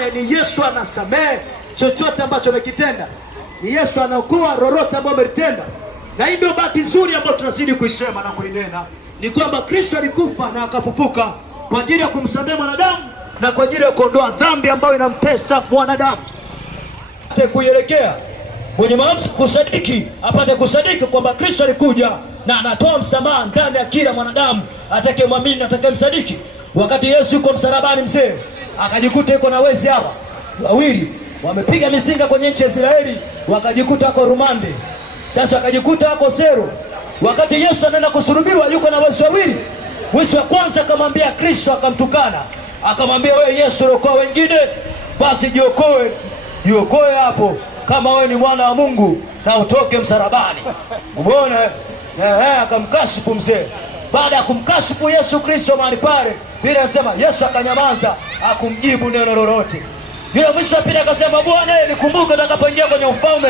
Ni Yesu anasamehe chochote ambacho umekitenda. Ni Yesu anaokoa lolote ambalo umelitenda. Na hii ndio bahati nzuri ambayo tunazidi kuisema na kuinena, ni kwamba Kristo alikufa na akafufuka kwa ajili ya kumsamehe mwanadamu na kwa ajili ya kuondoa dhambi ambayo inampesa mwanadamu. Apate kuielekea mwenye maombi kusadiki, apate kusadiki kwamba Kristo alikuja na anatoa msamaha ndani ya kila mwanadamu atakayemwamini na atakayemsadiki. Wakati Yesu yuko msalabani, mzee akajikuta yuko na wezi hapa wawili wamepiga mizinga kwenye nchi ya Israeli, wakajikuta wako rumande. Sasa akajikuta wako Sero. Wakati Yesu anaenda kusulubiwa, yuko na wezi wawili. Wezi wa kwanza akamwambia Kristo, akamtukana, akamwambia wewe Yesu unaokoa wengine, basi jiokoe hapo kama wewe ni mwana wa Mungu na utoke msalabani. Umeona? Akamkashifu mzee. Baada ya kumkashifu Yesu Kristo mahali pale, Biblia inasema Yesu akanyamaza, hakumjibu neno lolote. Yule mwisho pili akasema, Bwana nikumbuke nitakapoingia kwenye ufalme.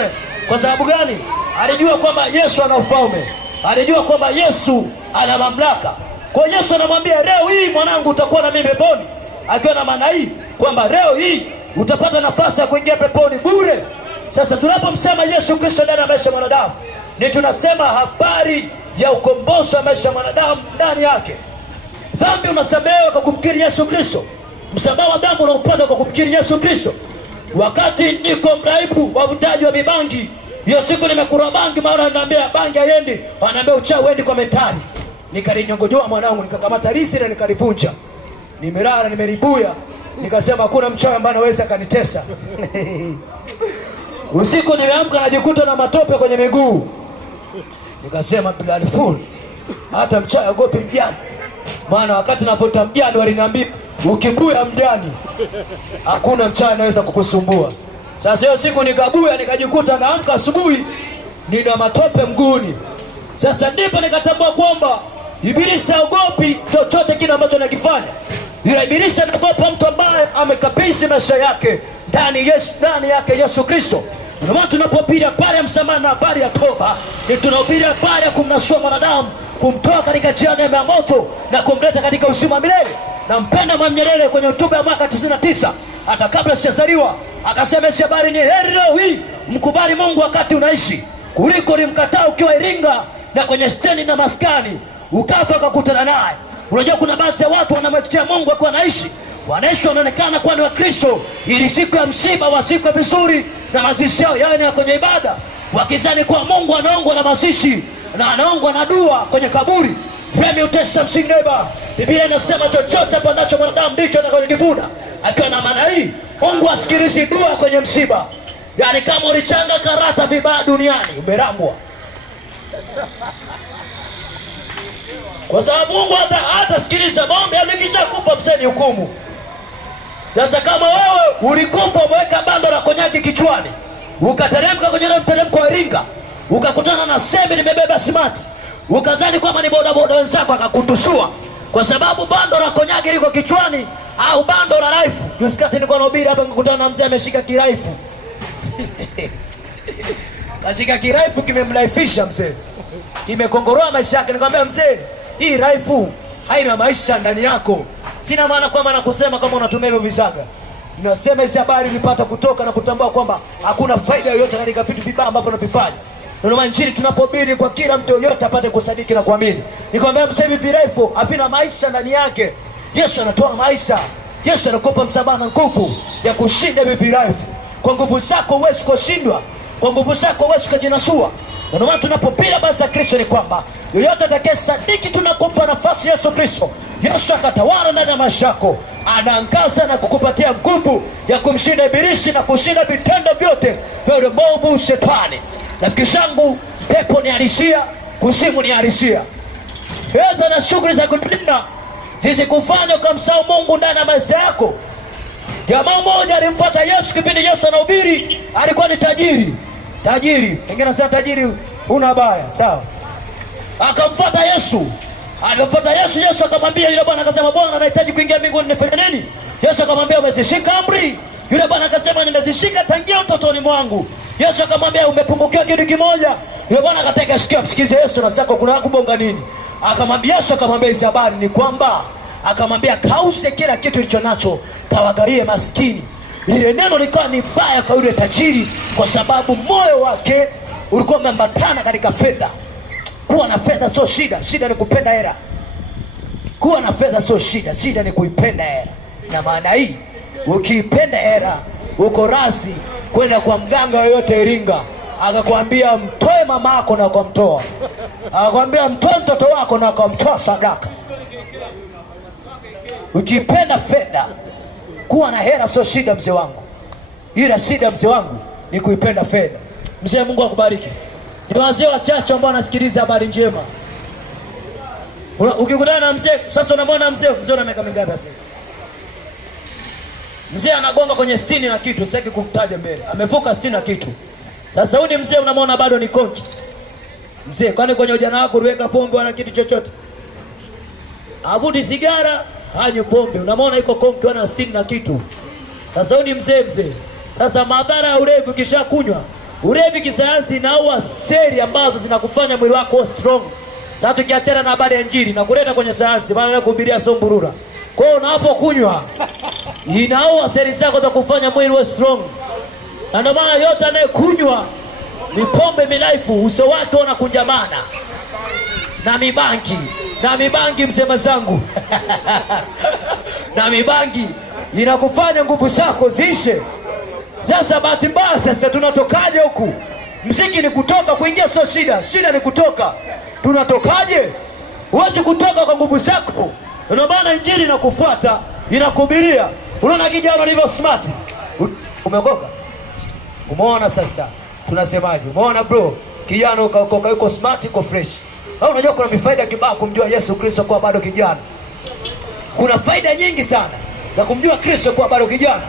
Kwa sababu gani? Alijua kwamba Yesu ana ufalme. Alijua kwamba Yesu ana mamlaka. Kwa Yesu anamwambia, leo hii mwanangu utakuwa na mimi peponi. Akiwa na maana hii kwamba leo hii utapata nafasi ya kuingia peponi bure. Sasa tunapomsema Yesu Kristo ndani ya maisha ya mwanadamu, ni tunasema habari ya ukombozi wa maisha ya mwanadamu ndani yake. Dhambi unasamehewa kwa kumkiri Yesu Kristo. Msamaha wa dhambi unaupata kwa kumkiri Yesu Kristo. Wakati niko mraibu wavutaji wa mibangi, hiyo siku nimekura bangi, maana ananiambia bangi haendi, ananiambia uchawi uendi kwa mentali. Nikalinyongojoa mwanangu, nikakamata risi na nikalivunja. Nimelala nimelibuya, nikasema hakuna mchawi ambaye anaweza kanitesa. Usiku nimeamka najikuta na matope kwenye miguu. Nikasema blood full, hata mchawi agopi mjani. Maana wakati nafuta mjani waliniambia ukibuya mjani hakuna mchawi anaweza kukusumbua. Sasa hiyo siku nikabuya, nikajikuta naamka asubuhi nina matope mguuni. Sasa ndipo nikatambua kwamba Ibilisi haogopi chochote kile ambacho nakifanya. Yule Ibilisi anaogopa mtu ambaye amekabisi maisha yake ndani yake Yesu Kristo. Ndio maana tunapohubiri habari ya msamaha na habari ya toba, ni tunahubiri habari ya kumnasua mwanadamu, kumtoa katika jehanamu ya moto na kumleta katika uzima milele. Na mpenda Mwalimu Nyerere kwenye hotuba ya mwaka 99, hata kabla sijazaliwa, akasema hizi habari ni heri leo hii mkubali Mungu wakati unaishi, kuliko ulimkataa ukiwa Iringa na kwenye stendi na maskani ukafa ukakutana naye. Unajua kuna baadhi ya watu wanamwetea Mungu akiwa anaishi, wanaishi wanaonekana kuwa ni Wakristo, ili siku ya msiba wasikwe vizuri na mazishi yao yaani kwenye ibada, wakizani kuwa Mungu anaongwa na mazishi na anaongwa na dua kwenye kaburi. Remi utesa msingneba. Biblia inasema chochote pandacho mwanadamu ndicho atakachokivuna. Akiwa na maana hii, Mungu asikilizi dua kwenye msiba. Yaani kama ulichanga karata vibaya duniani, umerambwa. Kwa sababu Mungu hata sikiliza maombi, alikisha kufa mseni hukumu. Sasa kama wewe ulikufa umeweka bando la konyaki kichwani, ukateremka kwenye mteremko wa Iringa, ukakutana na semi nimebeba simati, ukazani kwamba ni bodaboda wenzako akakutusua kwa sababu bando la konyaki liko kichwani au bando la raifu. Jusikati nilikuwa nahubiri hapa, nikakutana na mzee ameshika kiraifu. Kashika kiraifu kimemlaifisha mzee, kimekongoroa maisha yake. Nikamwambia mzee, hii raifu haina maisha ndani yako. Sina maana kwamba nakusema kama unatumia hivyo visaga. Ninasema hizi habari nilipata kutoka na kutambua kwamba hakuna faida yoyote katika vitu vibaya ambavyo unavifanya. Ndio maana injili tunapohubiri kwa kila mtu yote apate kusadiki na kuamini. Nikwambia msema hivi virefu havina maisha ndani yake. Yesu anatoa maisha. Yesu anakupa msamaha na nguvu ya kushinda hivi virefu. Kwa nguvu zako huwezi kushindwa. Kwa nguvu zako huwezi kujinasua. Ndio maana tunapopira basi Kristo ni kwamba yoyote atakayesadiki tunakupa nafasi Yesu Kristo, Yesu akatawala ndani ya maisha yako, anaangaza na kukupatia nguvu ya kumshinda Ibilisi na kushinda vitendo vyote vya uovu shetani. Rafiki zangu, pepo ni halisia, kuzimu ni halisia. Fedha na shughuli za dunia zizikufanya ukamsahau Mungu ndani ya maisha yako. Jamaa mmoja alimfuata Yesu kipindi Yesu anahubiri, alikuwa ni tajiri. Wengine wanasema tajiri una baya, sawa. Akamfuata Yesu. Alimfuata Yesu, Yesu akamwambia yule bwana, akasema Bwana nahitaji kuingia mbinguni nifanye nini? Yesu akamwambia umezishika amri. Yule bwana akasema nimezishika tangia utotoni mwangu. Yesu akamwambia umepungukiwa kitu kimoja. Yule bwana akataka sikia, msikize Yesu na sako kuna kubonga nini? Akamwambia Yesu akamwambia hizi habari ni kwamba, akamwambia kauze kila kitu ulicho nacho, kawagawie maskini. Ile neno likawa ni baya kwa yule tajiri, kwa sababu moyo wake ulikuwa umeambatana katika fedha. Kuwa na fedha sio shida, shida ni kupenda hela. Kuwa na fedha sio shida, shida ni kuipenda hela. Na maana hii, ukiipenda hela, uko rasi kwenda kwa mganga yoyote Iringa, akakwambia mtoe mama yako na ukamtoa, akakwambia mtoe mtoto wako na ukamtoa sadaka. Ukipenda fedha, kuwa na hela sio shida mzee wangu, ila shida mzee wangu ni kuipenda fedha. Mzee, Mungu akubariki. Ni wazee wachache ambao wanasikiliza habari njema. Ukikutana na mzee sasa, unamwona mzee una miaka mingapi sasa? Mzee anagonga kwenye 60 na kitu, sitaki kumtaja mbele. Amevuka 60 na kitu. Sasa huyu ni mzee, unamwona bado ni konki. Mzee, kwani kwenye ujana wako uliweka pombe wala kitu chochote? Avuti sigara, hanywi pombe. Unamwona iko konki, wana 60 na kitu. Sasa huyu ni mzee. Sasa madhara ya ulevi ukishakunywa, ulevi kisayansi inaua seli ambazo zinakufanya mwili wako strong. Sasa tukiachana na habari ya Injili na kuleta kwenye sayansi, maana kuhubiria somburura. Kwa hiyo unapokunywa inaua seli zako za kufanya mwili uwe strong. Na ndio maana yote anayekunywa mipombe milaifu uso wake unakunjamana. Na mibangi msema zangu. Na mibangi inakufanya nguvu zako zishe. Sasa bahati mbaya, sasa tunatokaje huku? Mziki ni kutoka, kuingia sio shida. Shida ni kutoka. Tunatokaje? Huwezi kutoka kwa nguvu zako. Ndio maana Injili inakufuata, inakuhubiria. Unaona kijana alivyo smart. Umeokoka? Umeona sasa? Tunasemaje? Umeona bro? Kijana ukaokoka, yuko smart, yuko fresh. Au unajua kuna mifaida kibao kumjua Yesu Kristo kwa bado kijana. Kuna faida nyingi sana na kumjua Kristo kwa bado kijana.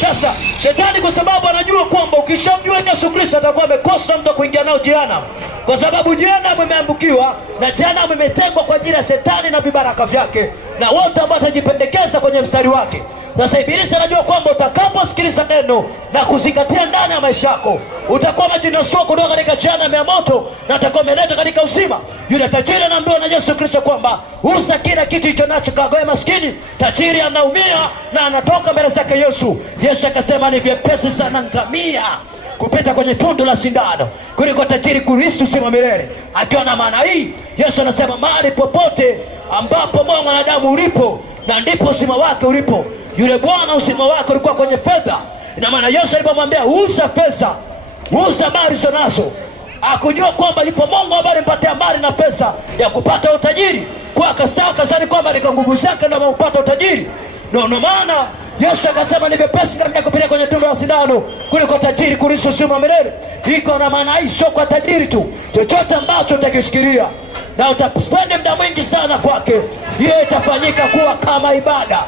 Sasa shetani kwa sababu anajua kwamba ukishamjua Yesu Kristo atakuwa amekosa mtu kuingia nao jehanamu, kwa sababu jehanamu imeambukiwa na jehanamu imetengwa kwa ajili ya shetani na vibaraka vyake na wote ambao watajipendekeza kwenye mstari wake. Sasa ibilisi anajua kwamba utakaposikiliza neno na kuzingatia ndani ya maisha yako, utakuwa umejinasua kutoka katika jehanamu ya moto na utakuwa umeleta katika uzima. Yule tajiri anaambiwa na Yesu Kristo kwamba usa kila kitu hicho nacho kagawe maskini. Tajiri anaumia na anatoka mbele zake Yesu. Yesu akasema ni vyepesi sana ngamia kupita kwenye tundu la sindano kuliko tajiri kurithi uzima milele. Akiwa na maana hii, Yesu anasema mahali popote ambapo moyo wa mwanadamu ulipo, na ndipo uzima wake ulipo. Yule bwana uzima wake ulikuwa kwenye fedha. Ina maana Yesu alipomwambia uza fedha, uza mali zonazo, akujua kwamba yupo Mungu ambaye alimpatia mali na pesa ya kupata utajiri. Kwa akasema kwamba ni kwa nguvu zake ndio amepata utajiri. Ndio maana Yesu akasema ni vyepesi ngamia kupita kwenye tundu la sindano kuliko tajiri kurithi uzima milele. Iko na maana hii, sio kwa tajiri tu. Chochote ambacho utakishikilia na utaspend muda mwingi sana kwake, hiyo itafanyika kuwa kama ibada,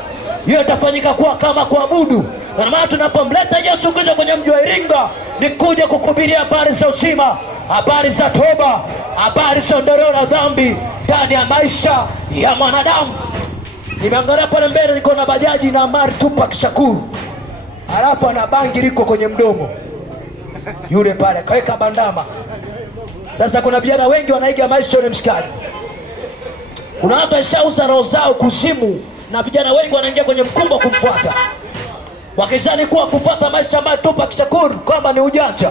hiyo itafanyika kuwa kama kuabudu. Na maana tunapomleta Yesu Kristo kwenye mji wa Iringa ni kuja kukuhubiria habari za uzima, habari za toba, habari za ondoleo la dhambi ndani ya maisha ya mwanadamu. Nimeangalia pale mbele, niko na bajaji na Amari Tupac Shakur, alafu ana bangi liko kwenye mdomo. Yule pale kaweka bandama. Sasa kuna vijana wengi wanaiga maisha yule mshikaji. Kuna watu washauza roho zao kuzimu, na vijana wengi wanaingia kwenye mkumbo kumfuata, wakishani kuwa kufuata maisha ambayo Tupac Shakur kwamba ni ujanja.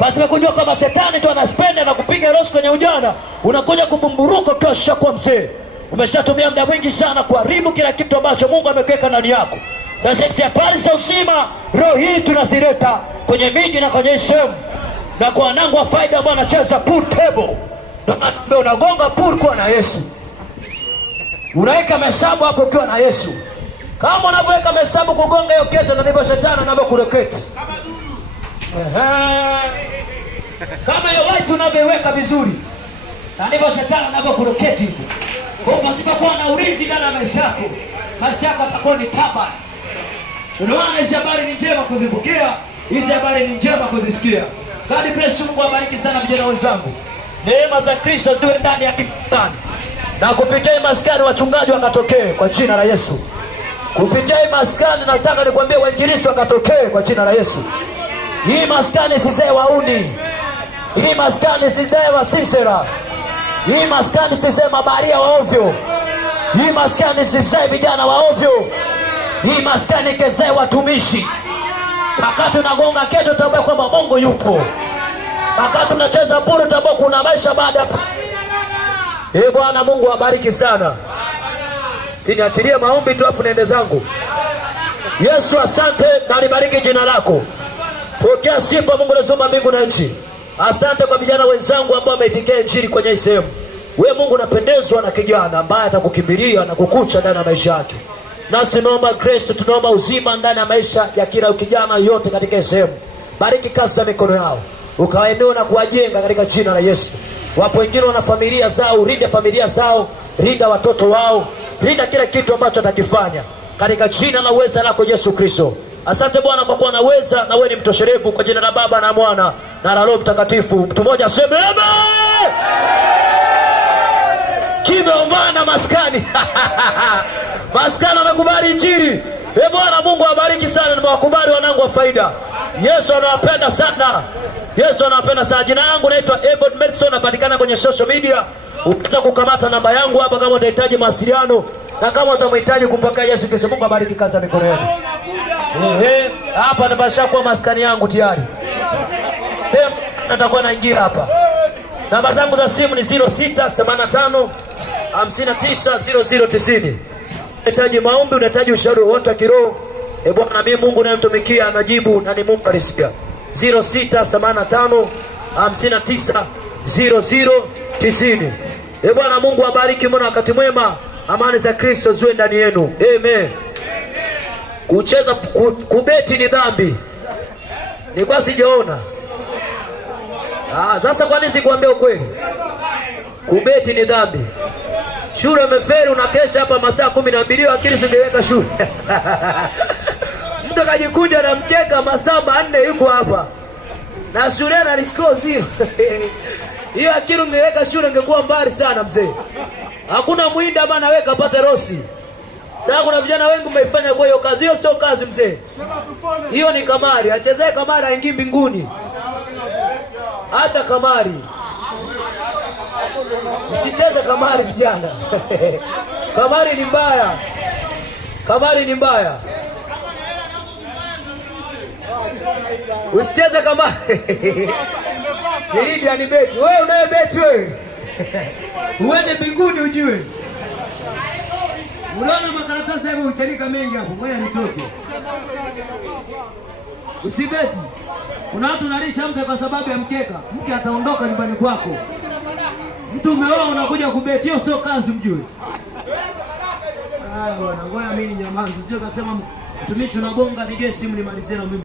Basi mekujua kama shetani tu anaspenda na kupiga roho kwenye ujana, unakuja kubumburuka kesha kwa mzee. Umeshatumia muda mwingi sana kuharibu kila kitu ambacho Mungu amekuweka ndani yako. Sasa hizi habari za uzima, roho hii tunazileta kwenye miji na kwenye sehemu. Na kwa wanangu wa faida ambao wanacheza pool table, ndio unagonga pool kwa na Yesu. Unaweka mahesabu hapo ukiwa na Yesu. Kama unavyoweka mahesabu kugonga hiyo kete, na ndivyo shetani anavyokureketi. Kama hiyo white unavyoiweka vizuri, na ndivyo shetani anavyokureketi hivyo. Kwa hiyo lazima kuwa na ulinzi ndani ya maisha yako. Maisha yako yatakuwa ni taba. Ndio maana hizi habari ni njema kuzipokea, hizi habari ni njema kuzisikia. God bless you. Mungu awabariki sana vijana wenzangu. Neema za Kristo ziwe ndani ya maskani. Na kupitia maskani wachungaji wakatokee kwa jina la Yesu. Kupitia maskani nataka nikwambie wainjilisti wakatokee kwa jina la Yesu. Hii maskani sisae wauni. Hii maskani sisae wasisera. Hii maskani sisae mabaharia wa ovyo. Hii maskani sisae vijana wa ovyo. Hii maskani kezae watumishi. Wakati unagonga keto tambua kwamba Mungu yupo. Wakati unacheza puru tambua kuna maisha baada. Bwana Mungu awabariki sana. Siniachilie maombi tu afu niende zangu. Yesu asante na libariki jina lako. Pokea sifa Mungu anasoma mbingu na nchi. Asante kwa vijana wenzangu ambao wameitikia injili kwenye sehemu. Wewe Mungu unapendezwa na kijana ambaye atakukimbilia na kukucha ndani ya maisha yake. Nasi tunaomba grace, tunaomba uzima ndani ya maisha ya kila kijana yote katika sehemu. Bariki kazi za mikono yao. Ukawainua na kuwajenga katika jina la Yesu. Wapo wengine wana familia zao, linda familia zao, linda watoto wao, linda kila kitu ambacho atakifanya katika jina la uweza lako Yesu Kristo. Asante Bwana kwa kuwa unaweza na wewe ni mtosherevu, kwa jina la Baba na Mwana na Roho Mtakatifu. Mtu mmoja aseme amen. Kimeomana maskani. Maskani wamekubali injili. Bwana Mungu awabariki sana, nimewakubali wanangu wa faida. Yesu anawapenda sana. Yesu anawapenda sana. Jina langu naitwa Edward Madison, napatikana kwenye social media. Utaweza kukamata namba yangu hapa kama utahitaji mawasiliano na kama utamhitaji kumpokea Yesu Kristo. Mungu abariki kazi ya mikono yenu. Hapa nimeshakuwa maskani yangu tayari. Natakuwa naingia hapa. Namba zangu za simu ni 0685 590090. Unahitaji maombi, unahitaji ushauri wote wa kiroho, Bwana mimi Mungu nayemtumikia anajibu na ni Mungu alisikia. 0685 590090. Bwana Mungu abariki mwana wakati mwema. Amani za Kristo ziwe ndani yenu. Amen. Kucheza kubeti ni dhambi. Nilikuwa sijaona. Sasa kwa nini sikuambia ukweli? Kubeti ni dhambi. Shule umeferi unakesha hapa masaa 12 akili singeweka shule. Mtu kajikunja na mkeka masaa 4 yuko hapa. Na shule ana score 0. Hiyo akili ungeweka shule ungekuwa mbali sana mzee. Hakuna muinda ama naweka pata rosi. Sasa kuna vijana wengi mmeifanya kwa hiyo kazi. Hiyo sio kazi mzee. Hiyo ni kamari. Achezee kamari aingie mbinguni. Acha kamari. Msicheze kamari vijana. Kamari ni mbaya. Kamari ni mbaya. Usicheze kamari. Nilidi anibeti. Wewe unayebeti wewe. Uende mbinguni ujue. Unaona makaratasi hapo uchanika mengi hapo. Ngoja nitoke. Usibeti. Kuna watu narisha mke kwa sababu ya mkeka. Mke ataondoka nyumbani kwako. Mtu umeoa unakuja kubeti, hiyo sio kazi mjue. Bwana, ngoja mimi nyamaza. Sije kasema mtumishi unagonga nige simu nimalizie na mimi.